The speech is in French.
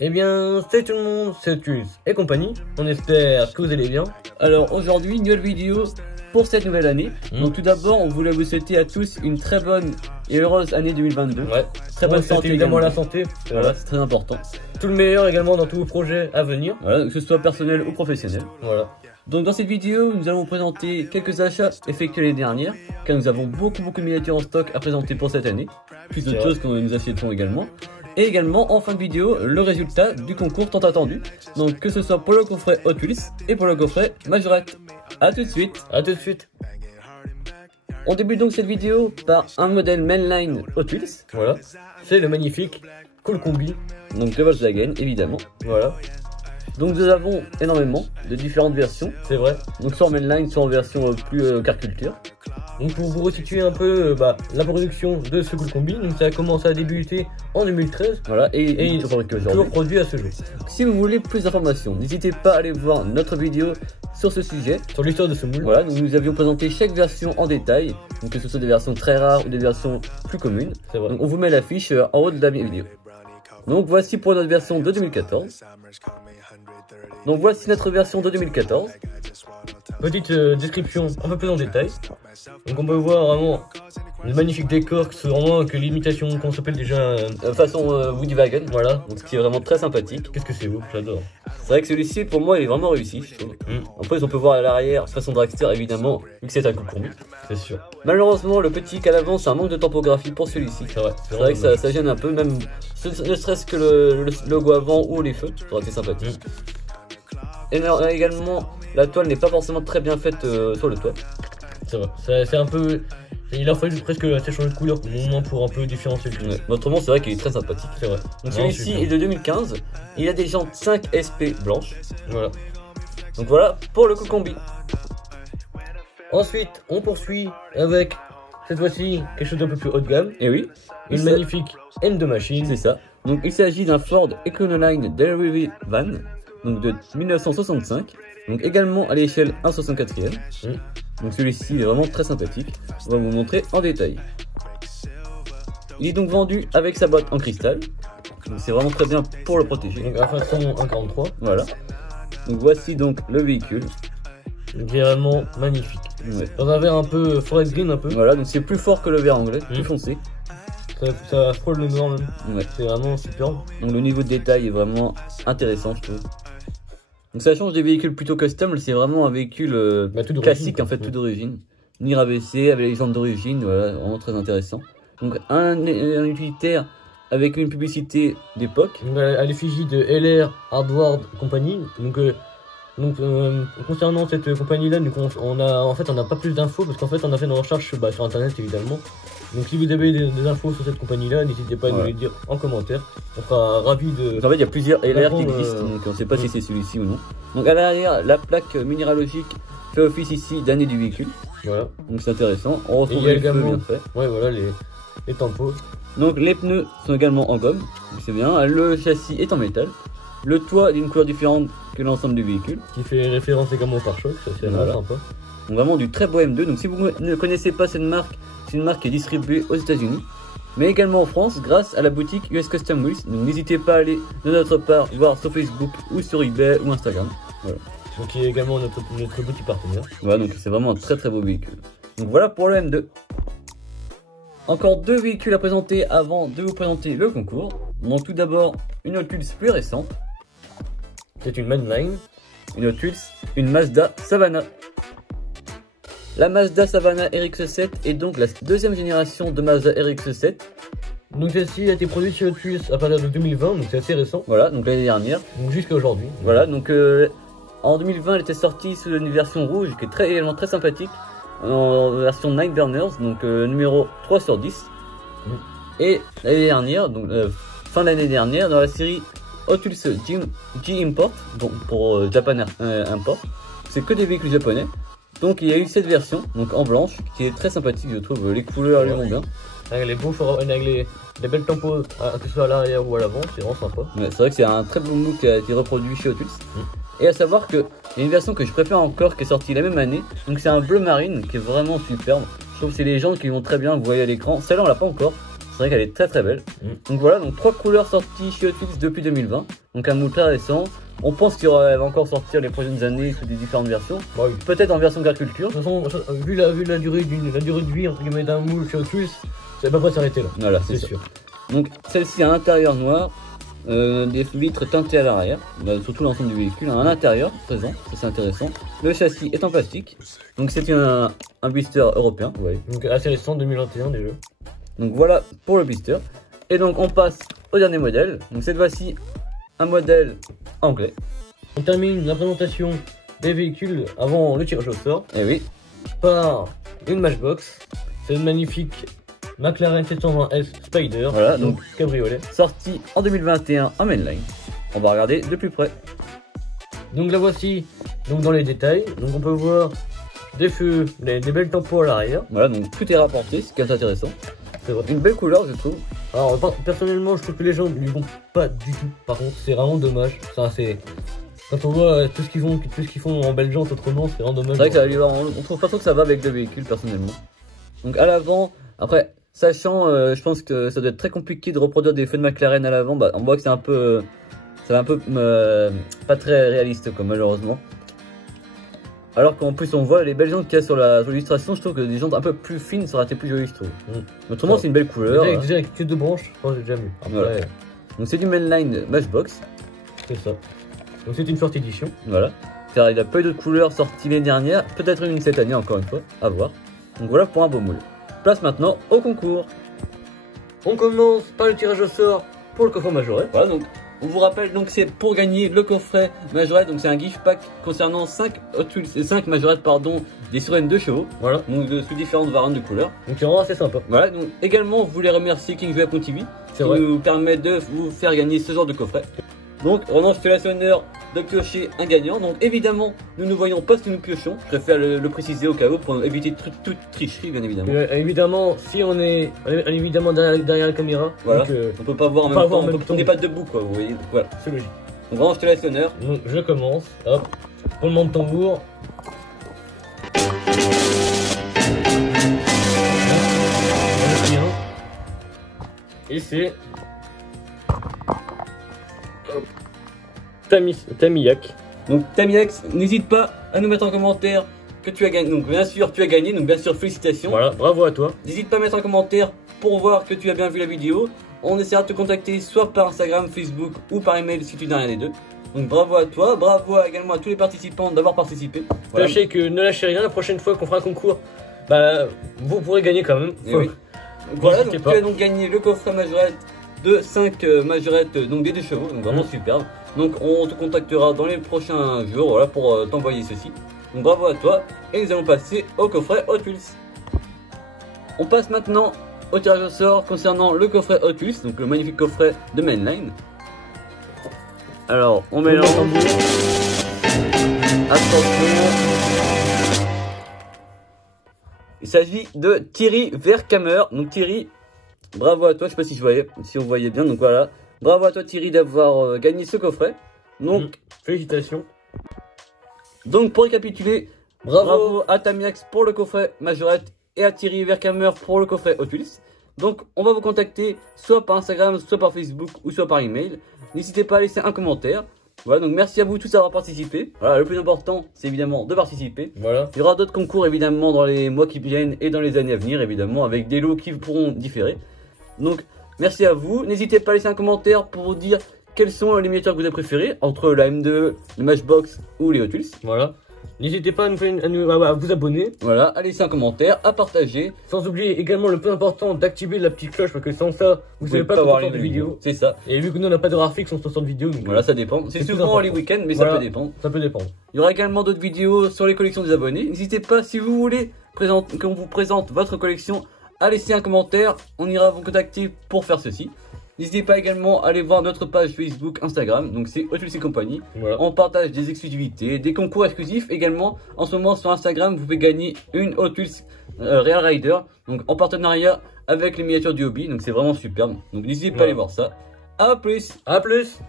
Eh bien, salut tout le monde, c'est Otus et compagnie, on espère que vous allez bien. Alors aujourd'hui, une nouvelle vidéo pour cette nouvelle année. Donc tout d'abord, on voulait vous souhaiter à tous une très bonne et heureuse année 2022. Ouais, très bonne santé évidemment, également. la santé. Voilà, c'est très important. Tout le meilleur également dans tous vos projets à venir. Voilà, que ce soit personnel ou professionnel. Voilà. Donc dans cette vidéo, nous allons vous présenter quelques achats effectués l'année dernière, car nous avons beaucoup de miniatures en stock à présenter pour cette année, plus d'autres choses que nous achèterons également. Et également, en fin de vidéo, le résultat du concours tant attendu. Donc que ce soit pour le coffret Hot Wheels et pour le coffret Majorette. A tout de suite. À tout de suite. On débute donc cette vidéo par un modèle mainline Hot Wheels. Voilà. C'est le magnifique Cool Combi. Donc de Volkswagen évidemment. Voilà. Donc nous avons énormément de différentes versions. C'est vrai. Donc soit en mainline, soit en version plus car culture. Donc pour vous resituer un peu la production de ce Cool Combi, donc ça a commencé à débuter en 2013. Voilà, et il est toujours produit à ce jour. Si vous voulez plus d'informations, n'hésitez pas à aller voir notre vidéo sur ce sujet. Sur l'histoire de ce moule. Voilà, nous avions présenté chaque version en détail, donc que ce soit des versions très rares ou des versions plus communes. C'est vrai. Donc on vous met l'affiche en haut de la vidéo. Donc voici pour notre version de 2014. Donc voici notre version de 2014. Petite description un peu plus en détail. Donc on peut voir vraiment le magnifique décor, c'est vraiment que l'imitation qu'on s'appelle déjà Façon Woody Wagon, voilà. donc ce qui est vraiment très sympathique. Qu'est-ce que c'est beau, j'adore. C'est vrai que celui-ci pour moi il est vraiment réussi, je trouve. Après on peut voir à l'arrière façon dragster évidemment, vu que c'est un Cool Combi. C'est sûr. Malheureusement le petit qu'à l'avant c'est un manque de topographie pour celui-ci. C'est vrai. C'est vrai que ça gêne un peu, même ne serait-ce que le logo avant ou les feux, ça aurait été sympathique. Et également la toile n'est pas forcément très bien faite sur le toit. C'est vrai. C'est un peu. Il a fallu presque changer de couleur au moins pour un peu différencier le truc. Ouais. Autrement c'est vrai qu'il est très sympathique. C'est vrai. Donc celui-ci est de 2015, il a des jantes 5 SP blanches. Voilà. Donc voilà pour le Cool Combi. Ensuite, on poursuit avec cette fois-ci quelque chose d'un peu plus haut de gamme. Et oui, Une magnifique M2 machine. c'est ça. Donc il s'agit d'un Ford Econoline Delivery Van, donc de 1965. Donc également à l'échelle 1/64e. Donc celui-ci est vraiment très sympathique. On va vous montrer en détail. Il est donc vendu avec sa boîte en cristal. Donc c'est vraiment très bien pour le protéger. Donc à la façon 1,43. Voilà. Donc voici donc le véhicule. Donc il est vraiment magnifique. Ouais. Dans un verre un peu forest green un peu. Voilà, donc c'est plus fort que le verre anglais, plus foncé. Ça frôle le noir même. Ouais. C'est vraiment superbe. Donc le niveau de détail est vraiment intéressant, je trouve. Donc ça change des véhicules plutôt custom, c'est vraiment un véhicule tout classique d'origine, en fait, quoi. tout d'origine. Ni rabaissé, avec les jantes d'origine, voilà, vraiment très intéressant. Donc un utilitaire avec une publicité d'époque. Donc à l'effigie de LR Hardware Company. Concernant cette compagnie là, on n'a pas plus d'infos parce qu'en fait on a fait une recherche sur internet évidemment. Donc si vous avez des infos sur cette compagnie là, n'hésitez pas à nous les dire en commentaire. On sera ravis de. Donc en fait il y a plusieurs LR qui D'accord, existent, donc on ne sait pas si c'est celui-ci ou non. Donc à l'arrière, la plaque minéralogique fait office ici d'année du véhicule. Voilà. Donc c'est intéressant. On retrouve il y a les feux également- bien fait. Ouais voilà les tampons. Donc les pneus sont également en gomme, donc c'est bien. Le châssis est en métal. Le toit est d'une couleur différente que l'ensemble du véhicule. Qui fait référence également au pare-choc, ça c'est Voilà. vraiment sympa. Donc vraiment du très beau M2. Donc si vous ne connaissez pas cette marque, c'est une marque qui est distribuée aux États-Unis, mais également en France grâce à la boutique US Custom Wheels. Donc n'hésitez pas à aller de notre part voir sur Facebook ou sur eBay ou Instagram. Voilà. Donc qui est également notre petit partenaire. Voilà, donc c'est vraiment un très beau véhicule. Donc voilà pour le M2. Encore deux véhicules à présenter avant de vous présenter le concours. Donc tout d'abord une Hot Wheels plus récente. C'est une mainline. Une Hot Wheels, une Mazda Savana. La Mazda Savana RX-7 est donc la deuxième génération de Mazda RX-7. Donc celle-ci a été produite chez Hot Wheels à partir de 2020, donc c'est assez récent. Voilà, donc l'année dernière. Donc jusqu'à aujourd'hui. Voilà, donc en 2020 elle était sortie sous une version rouge qui est également très sympathique. En version Night Burners, donc numéro 3/10. Et l'année dernière, donc fin de l'année dernière, dans la série Hot Wheels G-Import, donc pour Japan Import, c'est que des véhicules japonais. Donc il y a eu cette version, donc en blanche, qui est très sympathique, je trouve. Les couleurs lui vont bien. Avec les beaux avec les belles tampons, que ce soit à l'arrière ou à l'avant, c'est vraiment sympa. Ouais, c'est vrai que c'est un très bon look qui a été reproduit chez Hot Wheels. Et à savoir que il y a une version que je préfère encore qui est sortie la même année. Donc c'est un bleu marine qui est vraiment superbe. Je trouve que c'est les gens qui vont très bien, vous voyez à l'écran. Celle-là on l'a pas encore. C'est vrai qu'elle est très belle. Donc voilà, donc 3 couleurs sorties chez Hot Wheels depuis 2020. Donc un moule très récent. On pense qu'il va encore sortir les prochaines années sous des différentes versions. Bah oui. Peut-être en version agriculture. De toute façon, vu la durée de vie entre guillemets d'un moule chez Hot Wheels, c'est à peu près s'arrêter là. Voilà, c'est sûr. sûr. Donc celle-ci a un intérieur noir, des vitres teintées à l'arrière, surtout l'ensemble du véhicule, un intérieur présent, ça c'est intéressant. Le châssis est en plastique, donc c'est un blister européen, vous voyez. Donc assez récent, 2021 déjà. Donc voilà pour le blister. Et donc on passe au dernier modèle, donc cette fois-ci un modèle anglais. On termine la présentation des véhicules avant le tirage au sort. Et oui. Par une Matchbox. C'est une magnifique McLaren 720S Spider. Voilà, donc cabriolet. Sorti en 2021 en mainline. On va regarder de plus près. Donc la voici donc dans les détails. Donc on peut voir des feux, des belles tampons à l'arrière. Voilà, donc tout est rapporté, c'est quand même intéressant. C'est vrai. Une belle couleur, je trouve. Alors personnellement, je trouve que les gens ne lui vont pas du tout. Par contre, c'est vraiment dommage. Ça, c'est quand on voit tout ce qu'ils font en Belgique autrement, c'est vraiment dommage. C'est vrai que ça va lui voir. On trouve pas trop que ça va avec le véhicule personnellement. Donc à l'avant, après, sachant, je pense que ça doit être très compliqué de reproduire des feux de McLaren à l'avant. Bah, on voit que c'est un peu, pas très réaliste quoi, malheureusement. Alors qu'en plus on voit les belles jantes qu'il y a sur l'illustration, je trouve que des jantes un peu plus fines ça aurait été plus joli, je trouve. Autrement c'est une belle couleur. Déjà avec que de branches, je pense que j'ai déjà vu. Après, voilà. Donc c'est du mainline Matchbox. C'est ça. Donc c'est une forte édition. Voilà. Car il n'a pas eu d'autres couleurs sorties l'année dernière, peut-être une cette année encore une fois, à voir. Donc voilà pour un beau moule. Place maintenant au concours. On commence par le tirage au sort pour le coffre majorette. Voilà, donc on vous rappelle, donc c'est pour gagner le coffret majorette, donc c'est un gift pack concernant 5 majorettes pardon, des sirènes de chevaux. Voilà, donc sous différentes variantes de couleurs. Donc c'est vraiment assez sympa. Voilà, donc également vous voulez remercier KingJoy.tv qui nous permet de vous faire gagner ce genre de coffret. Donc Ronan, je te laisse l'honneur de piocher un gagnant. Donc évidemment, nous ne voyons pas ce que nous piochons. Je préfère le préciser au cas où pour éviter toute tricherie, bien évidemment. Évidemment, si on est évidemment derrière la caméra, voilà. Donc, on peut pas voir en même temps. On n'est pas debout, quoi. Vous voyez. Donc, voilà, c'est logique. Donc Ronan, je te laisse l'honneur. Donc je commence. Hop, roulement de tambour. Et c'est Tamiyak. Donc Tamiyak, n'hésite pas à nous mettre en commentaire que tu as gagné. Donc bien sûr tu as gagné, donc bien sûr félicitations. Voilà, bravo à toi. N'hésite pas à mettre en commentaire pour voir que tu as bien vu la vidéo. On essaiera de te contacter soit par Instagram, Facebook ou par email si tu n'as rien des deux. Donc bravo à toi, bravo également à tous les participants d'avoir participé. Voilà. Sachez que ne lâchez rien, la prochaine fois qu'on fera un concours, bah vous pourrez gagner quand même. Oui. Voilà, donc tu as donc gagné le coffret majorette de 5 majorettes, donc des 2 chevaux, donc vraiment superbe. Donc on te contactera dans les prochains jours, voilà, pour t'envoyer ceci. Donc bravo à toi, et nous allons passer au coffret Hot Wheels. On passe maintenant au tirage au sort concernant le coffret Hot Wheels, donc le magnifique coffret de mainline. Alors on mélange. Attention. Il s'agit de Thierry Vercamer. Donc Thierry, bravo à toi, je sais pas si on voyait bien, donc voilà. Bravo à toi Thierry d'avoir gagné ce coffret. Donc félicitations. Donc pour récapituler, bravo à Tamiyax pour le coffret majorette et à Thierry Vercamer pour le coffret Hot Wheels. Donc on va vous contacter soit par Instagram, soit par Facebook ou soit par email. N'hésitez pas à laisser un commentaire. Voilà, donc merci à vous tous d'avoir participé. Voilà, le plus important, c'est évidemment de participer. Voilà. Il y aura d'autres concours évidemment dans les mois qui viennent et dans les années à venir évidemment, avec des lots qui pourront différer. Donc merci à vous. N'hésitez pas à laisser un commentaire pour vous dire quels sont les miniatures que vous avez préférés entre la M2, le Matchbox ou les Hot Wheels. Voilà. N'hésitez pas à vous abonner. Voilà, à laisser un commentaire, à partager. Sans oublier également le plus important d'activer la petite cloche parce que sans ça, vous savez pas quand on sort de vidéo. C'est ça. Et vu que nous on n'a pas de horaire fixe, on sort de vidéo. Donc voilà, ça dépend. C'est souvent les week-ends, mais voilà, ça peut dépendre. Ça peut dépendre. Il y aura également d'autres vidéos sur les collections des abonnés. N'hésitez pas, si vous voulez qu'on vous présente votre collection, à laisser un commentaire. On ira vous contacter pour faire ceci. N'hésitez pas également à aller voir notre page Facebook, Instagram, donc c'est Hot Wheels et compagnie. Voilà. On partage des exclusivités, des concours exclusifs également. En ce moment sur Instagram, vous pouvez gagner une Hot Wheels Real Rider, donc en partenariat avec les miniatures du hobby, donc c'est vraiment superbe. Donc n'hésitez pas à aller voir ça. A plus. À plus.